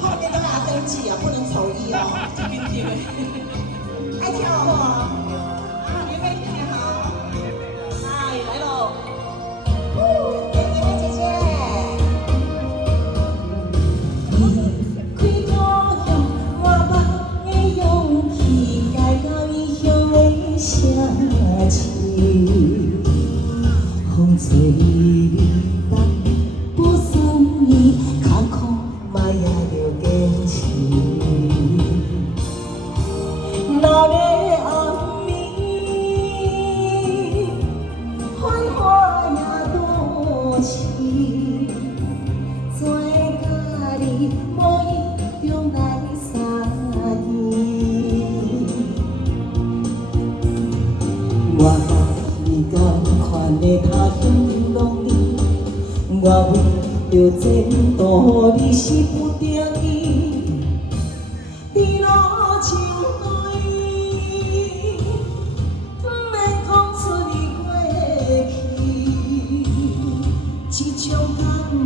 后面都要登记啊，不能丑一哦。爱跳不？啊，预备听好。哎，来喽！给你们姐姐。离开故乡，我梦的勇气来到异乡的城市，风吹雨打，不算伊坎坷，嘛也着坚持。那个暗暝，繁华也多情，做家己无意中来相依。我是同款的他乡浪里，我为着前途，你是不得已。伫路情对，不免讲出你过去，这种感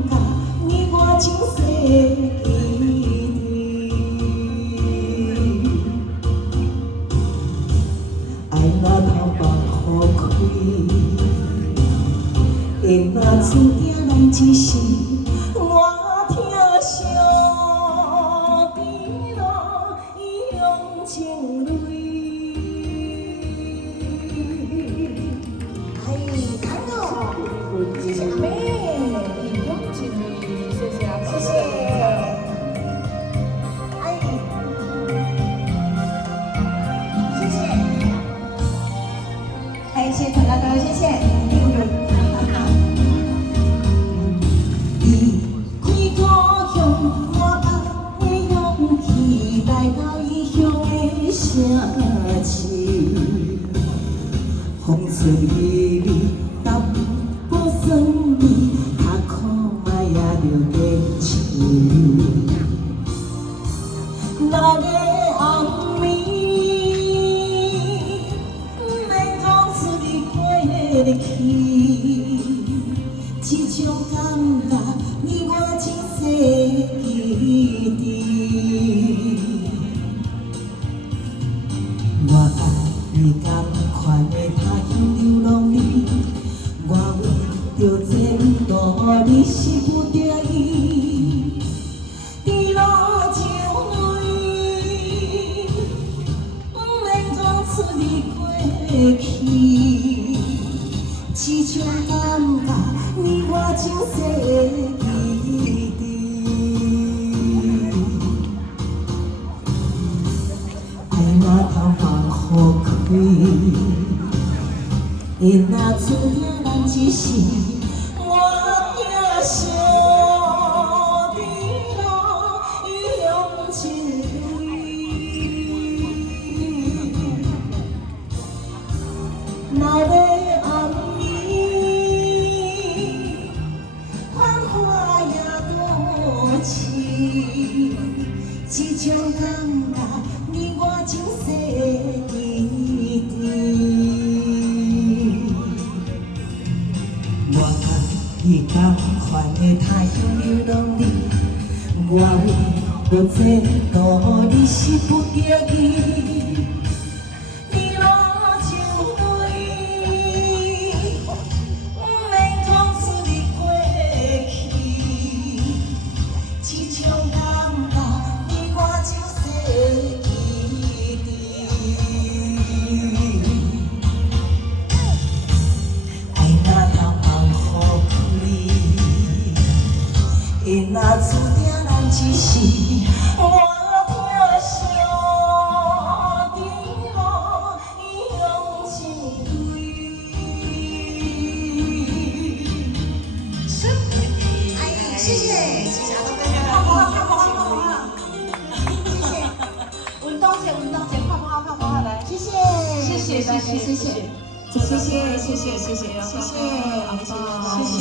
觉你我前世记忆。爱若头目好开，会若厝定人一时，我听伤甜路用情泪。哎，看哦，谢谢阿妹，用尽力，谢谢阿谢谢。哎，谢谢。哎，谢谢大家，谢谢。离开故乡，我梦的勇气来到异乡的城市，风吹雨打不算伊，坎坷嘛也着坚持。那个暗暝，不免讲出你过去，这种感觉你我前世记忆。我爱你同款的他乡流浪里，我为着前途，你是不得已。伫路情泪，不免讲出你过去，这种感觉你我前世记忆。爱若头目好开，会若厝定人一时，我听伤甜路用情泪。那个暗暝，繁华也多情，这种感觉你我前世记忆。我爱你同款的他乡流浪里，我为着前途，你是不得已。伫路情泪，不免讲出你过去，这种感觉你我前世记忆。爱若头目好开，会若厝定人一时，我听伤甜路用情泪。哎，谢谢，谢谢阿东哥，泡泡好，泡泡好，泡泡好。谢谢，文东姐，文东姐，泡泡好，泡泡好，来，谢谢，谢谢，谢谢，谢谢，谢谢，谢谢，谢谢，谢谢，好棒，谢谢。